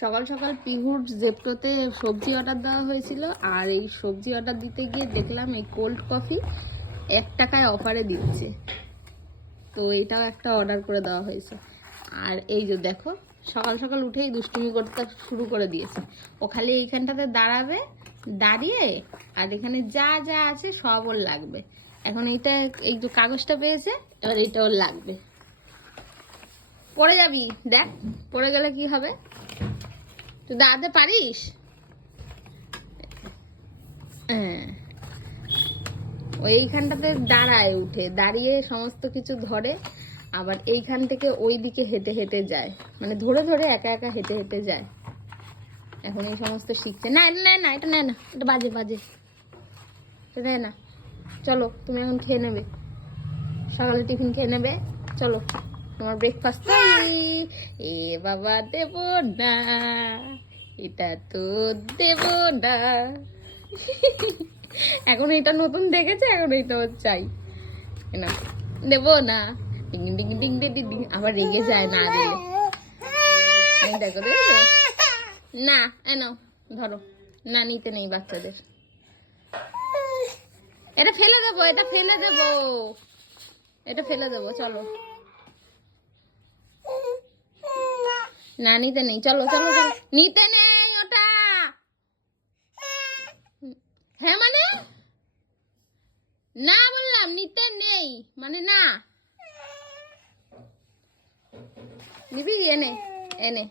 সকাল সকাল পিহুর জেপ্টোতে সবজি অর্ডার দেওয়া হয়েছিল, আর এই সবজি অর্ডার দিতে গিয়ে দেখলাম এই কোল্ড কফি 1 টাকায় অফারে দিচ্ছে, তো এটাও একটা অর্ডার করে দেওয়া হয়েছে। আর এই যে দেখো, সকাল সকাল উঠেই দুষ্টুমি করতে শুরু করে দিয়েছে। ও খালি এইখানটাতে দাঁড়াবে, দাঁড়িয়ে আর এখানে যা যা আছে সব ওর লাগবে। এখন এইটা, এই যে কাগজটা পেয়েছে, এবার এইটা ওর লাগবে। পড়ে যাবি, দেখ পড়ে গেলে কি হবে। তুই দাঁড়াতে পারিস? হ্যাঁ, এইখানটাতে দাঁড়ায়, উঠে দাঁড়িয়ে সমস্ত কিছু ধরে, আবার এইখান থেকে ওই দিকে হেঁটে হেঁটে যায়, মানে ধরে ধরে একা একা হেঁটে হেঁটে যায়। এখন এই সমস্ত শিখছে। না এটা নেয় না, এটা নেয় না, এটা বাজে বাজে, এটা নেয় না। চলো তুমি এখন খেয়ে নেবে, সকালে টিফিন খেয়ে নেবে, চলো তোমার ব্রেকফাস্ট। এ বাবা দেব না, এটা তো দেব না। এখন এটা নতুন দেখেছে, এখন এটা ওর চাই না, দেব না। Ding ding ding ding ding, আবার রেগে যায় না দিলে। এই দেখো দেখো, না এনো ধরো, না নিতে নেই বাচ্চাদের, এটা ফেলে দেবো, এটা ফেলে দেবো, এটা ফেলে দেবো, চলো না নিতে নেই, চলো চলো চলো, নিতে নেই ওটা। হ্যাঁ মানে না, বললাম নিতে নেই মানে না। নিবি, এনে এনে